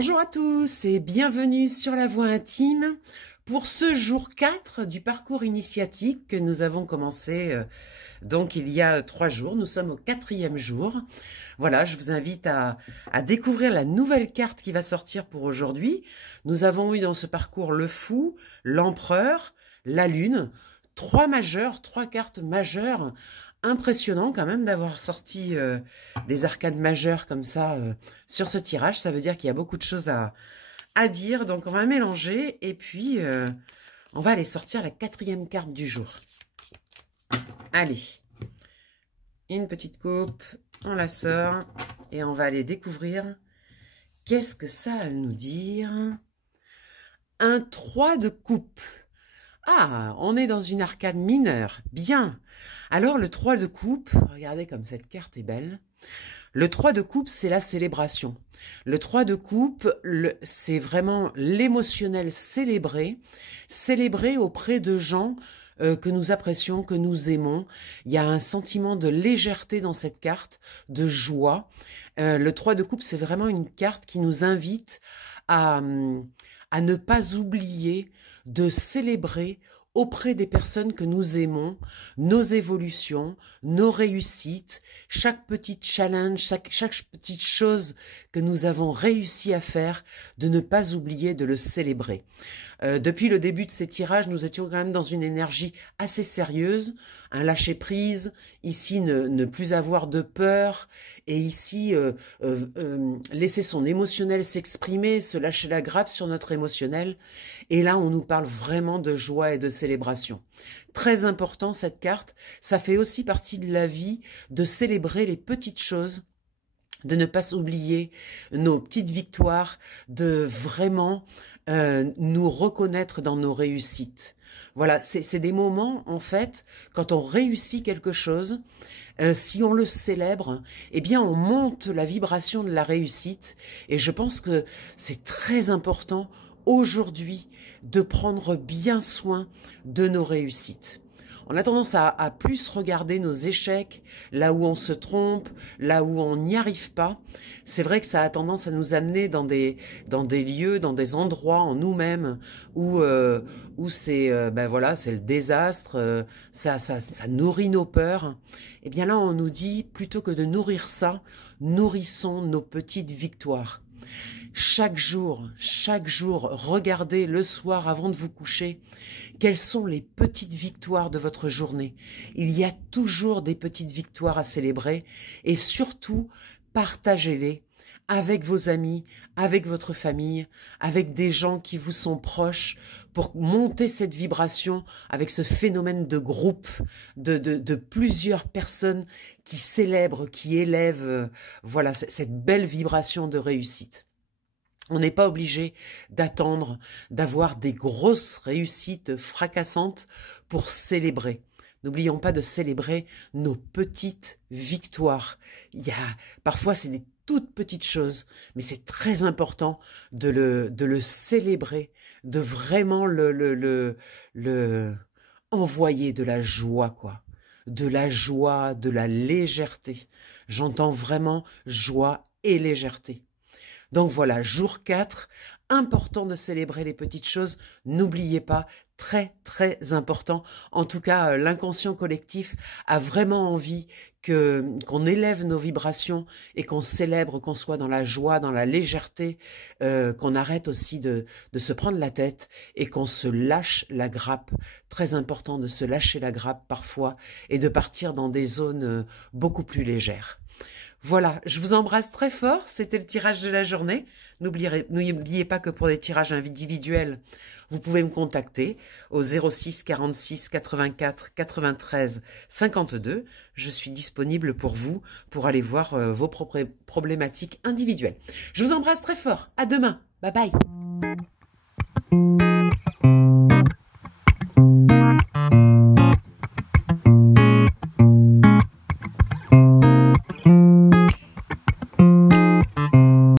Bonjour à tous et bienvenue sur la voie intime pour ce jour 4 du parcours initiatique que nous avons commencé donc il y a 3 jours. Nous sommes au 4e jour. Voilà, je vous invite à découvrir la nouvelle carte qui va sortir pour aujourd'hui. Nous avons eu dans ce parcours le fou, l'empereur, la lune, 3 majeurs, 3 cartes majeures. Impressionnant quand même d'avoir sorti des arcades majeures comme ça sur ce tirage. Ça veut dire qu'il y a beaucoup de choses à dire. Donc on va mélanger et puis on va aller sortir la 4e carte du jour. Allez, une petite coupe, on la sort et on va aller découvrir qu'est-ce que ça a à nous dire. Un 3 de coupe. Ah, on est dans une arcade mineure. Bien. Alors, le 3 de coupe, regardez comme cette carte est belle. Le 3 de coupe, c'est la célébration. Le 3 de coupe, c'est vraiment l'émotionnel célébré. Célébré auprès de gens que nous apprécions, que nous aimons. Il y a un sentiment de légèreté dans cette carte, de joie. Le 3 de coupe, c'est vraiment une carte qui nous invite à ne pas oublier de célébrer auprès des personnes que nous aimons, nos évolutions, nos réussites, chaque petit challenge, chaque petite chose que nous avons réussi à faire, de ne pas oublier de le célébrer. Depuis le début de ces tirages, nous étions quand même dans une énergie assez sérieuse, un lâcher-prise, ici ne plus avoir de peur, et ici laisser son émotionnel s'exprimer, se lâcher la grappe sur notre émotionnel, et là on nous parle vraiment de joie et de célébration. Très important cette carte, ça fait aussi partie de la vie de célébrer les petites choses, de ne pas oublier nos petites victoires, de vraiment nous reconnaître dans nos réussites. Voilà, c'est des moments, en fait, quand on réussit quelque chose, si on le célèbre, eh bien on monte la vibration de la réussite. Et je pense que c'est très important aujourd'hui de prendre bien soin de nos réussites. On a tendance à plus regarder nos échecs, là où on se trompe, là où on n'y arrive pas. C'est vrai que ça a tendance à nous amener dans des lieux, dans des endroits en nous-mêmes où c'est ben voilà, c'est le désastre, ça nourrit nos peurs. Et bien là, on nous dit, plutôt que de nourrir ça, nourrissons nos petites victoires. Chaque jour, regardez le soir avant de vous coucher, quelles sont les petites victoires de votre journée. Il y a toujours des petites victoires à célébrer et surtout, partagez-les avec vos amis, avec votre famille, avec des gens qui vous sont proches pour monter cette vibration avec ce phénomène de groupe, de plusieurs personnes qui célèbrent, qui élèvent, voilà, cette belle vibration de réussite. On n'est pas obligé d'attendre, d'avoir des grosses réussites fracassantes pour célébrer. N'oublions pas de célébrer nos petites victoires. Parfois, c'est des toutes petites choses, mais c'est très important de le célébrer, de vraiment le envoyer de la joie, quoi. De la joie, de la légèreté. J'entends vraiment joie et légèreté. Donc voilà, jour 4, important de célébrer les petites choses, n'oubliez pas, très très important. En tout cas, l'inconscient collectif a vraiment envie qu'on élève nos vibrations et qu'on célèbre, qu'on soit dans la joie, dans la légèreté, qu'on arrête aussi de se prendre la tête et qu'on se lâche la grappe. Très important de se lâcher la grappe parfois et de partir dans des zones beaucoup plus légères. Voilà, je vous embrasse très fort, c'était le tirage de la journée. N'oubliez pas que pour des tirages individuels, vous pouvez me contacter au 06 46 84 93 52. Je suis disponible pour vous, pour aller voir vos propres problématiques individuelles. Je vous embrasse très fort, à demain, bye bye.